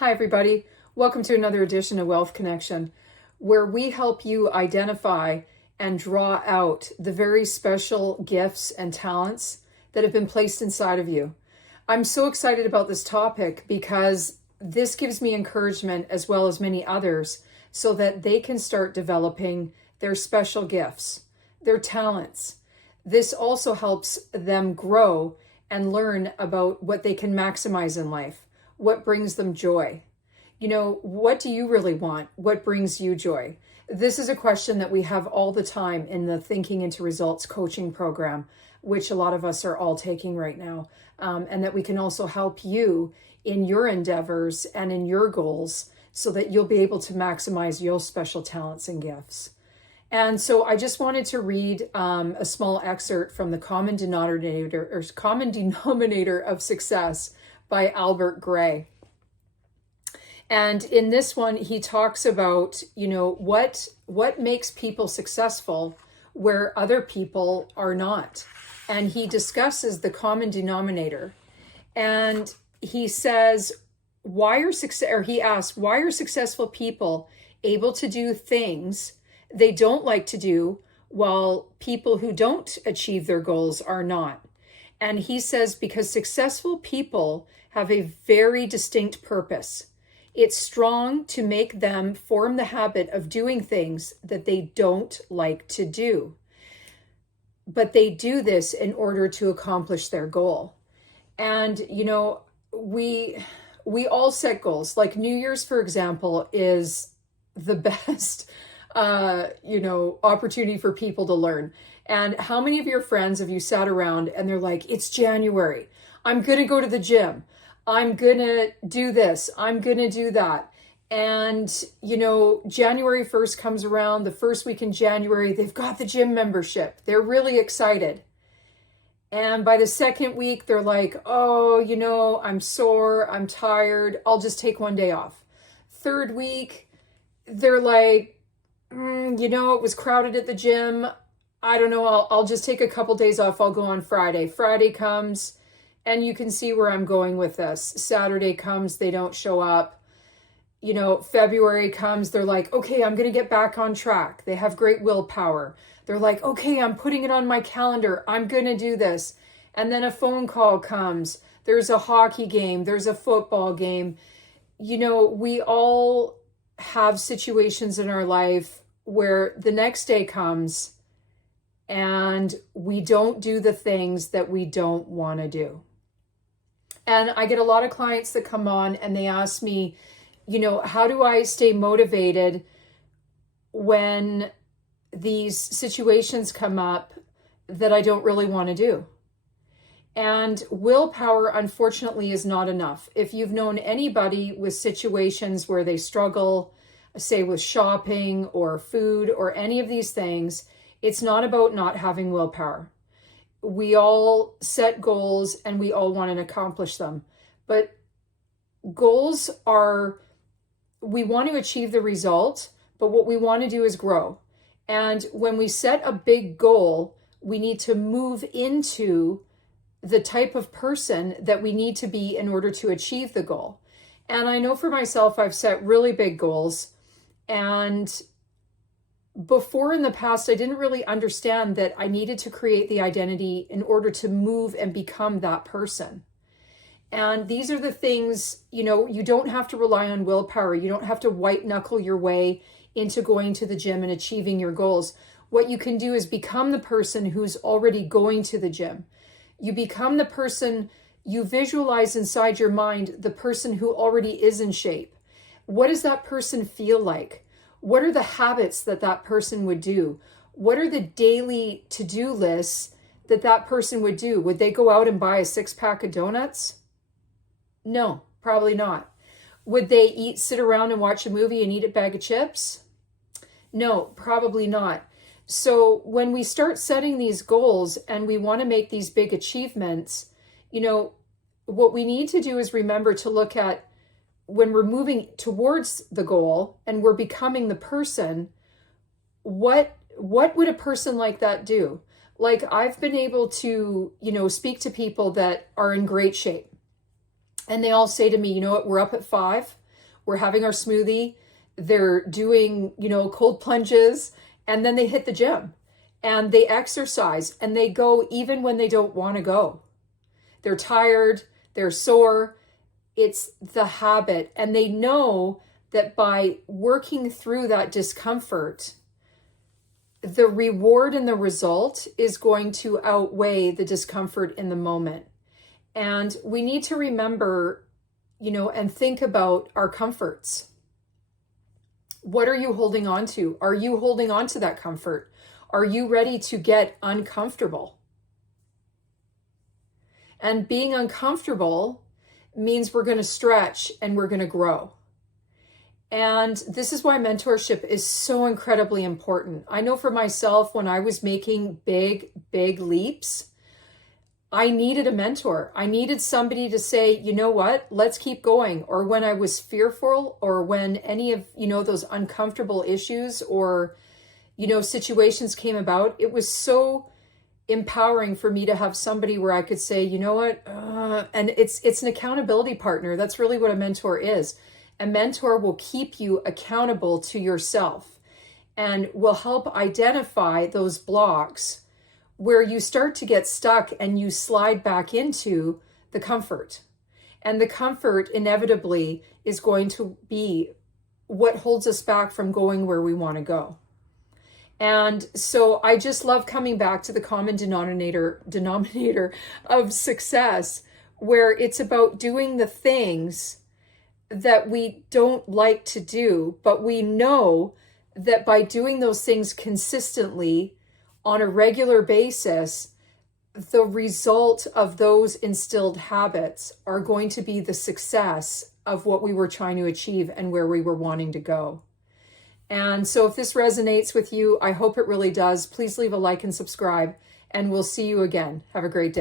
Hi, everybody. Welcome to another edition of Wealth Connection, where we help you identify and draw out the very special gifts and talents that have been placed inside of you. I'm so excited about this topic because this gives me encouragement as well as many others so that they can start developing their special gifts, their talents. This also helps them grow and learn about what they can maximize in life, what brings them joy. You know, what do you really want? What brings you joy? This is a question that we have all the time in the Thinking into Results coaching program, which a lot of us are all taking right now, and that we can also help you in your endeavors and in your goals so that you'll be able to maximize your special talents and gifts. And so I just wanted to read a small excerpt from the Common Denominator of Success by Albert Gray. And in this one, he talks about, what makes people successful where other people are not. And he discusses the common denominator. And he says, he asks, why are successful people able to do things they don't like to do while people who don't achieve their goals are not? And he says, because successful people have a very distinct purpose. It's strong to make them form the habit of doing things that they don't like to do. But they do this in order to accomplish their goal. And, we all set goals. Like New Year's, for example, is the best, opportunity for people to learn. And how many of your friends have you sat around and they're like, it's January. I'm going to go to the gym. I'm going to do this. I'm going to do that. And, January 1st comes around, the first week in January, they've got the gym membership. They're really excited. And by the second week, they're like, I'm sore. I'm tired. I'll just take one day off. Third week, they're like, it was crowded at the gym. I don't know. I'll just take a couple days off. I'll go on Friday. Friday comes. And you can see where I'm going with this. Saturday comes, they don't show up. February comes, they're like, okay, I'm going to get back on track. They have great willpower. They're like, okay, I'm putting it on my calendar. I'm going to do this. And then a phone call comes. There's a hockey game. There's a football game. We all have situations in our life where the next day comes and we don't do the things that we don't want to do. And I get a lot of clients that come on and they ask me, how do I stay motivated when these situations come up that I don't really want to do? And willpower, unfortunately, is not enough. If you've known anybody with situations where they struggle, say with shopping or food or any of these things, it's not about not having willpower. We all set goals and we all want to accomplish them. But goals we want to achieve the result, but what we want to do is grow. And when we set a big goal, we need to move into the type of person that we need to be in order to achieve the goal. And I know for myself, I've set really big goals. And before in the past, I didn't really understand that I needed to create the identity in order to move and become that person. And these are the things, you don't have to rely on willpower. You don't have to white knuckle your way into going to the gym and achieving your goals. What you can do is become the person who's already going to the gym. You become the person, you visualize inside your mind, the person who already is in shape. What does that person feel like? What are the habits that person would do? What are the daily to-do lists that person would do? Would they go out and buy a 6-pack of donuts? No, probably not. Would they sit around and watch a movie and eat a bag of chips? No, probably not. So when we start setting these goals and we want to make these big achievements, what we need to do is remember to look at when we're moving towards the goal and we're becoming the person, what would a person like that do? Like I've been able to, speak to people that are in great shape. And they all say to me, you know what, we're up at 5. we're having our smoothie, they're doing, cold plunges, and then they hit the gym and they exercise and they go even when they don't want to go. They're tired, they're sore. It's the habit. And they know that by working through that discomfort, the reward and the result is going to outweigh the discomfort in the moment. And we need to remember, and think about our comforts. What are you holding on to? Are you holding on to that comfort? Are you ready to get uncomfortable? And being uncomfortable means we're going to stretch and we're going to grow. And this is why mentorship is so incredibly important. I know for myself, when I was making big, big leaps, I needed a mentor. I needed somebody to say, you know what, let's keep going. Or when I was fearful, or when any of, those uncomfortable issues or, situations came about, it was so empowering for me to have somebody where I could say, you know what, and it's an accountability partner. That's really what a mentor is. A mentor will keep you accountable to yourself and will help identify those blocks where you start to get stuck and you slide back into the comfort. And the comfort inevitably is going to be what holds us back from going where we want to go. And so I just love coming back to the common denominator of success, where it's about doing the things that we don't like to do, but we know that by doing those things consistently on a regular basis, the result of those instilled habits are going to be the success of what we were trying to achieve and where we were wanting to go. And so if this resonates with you, I hope it really does. Please leave a like and subscribe, and we'll see you again. Have a great day.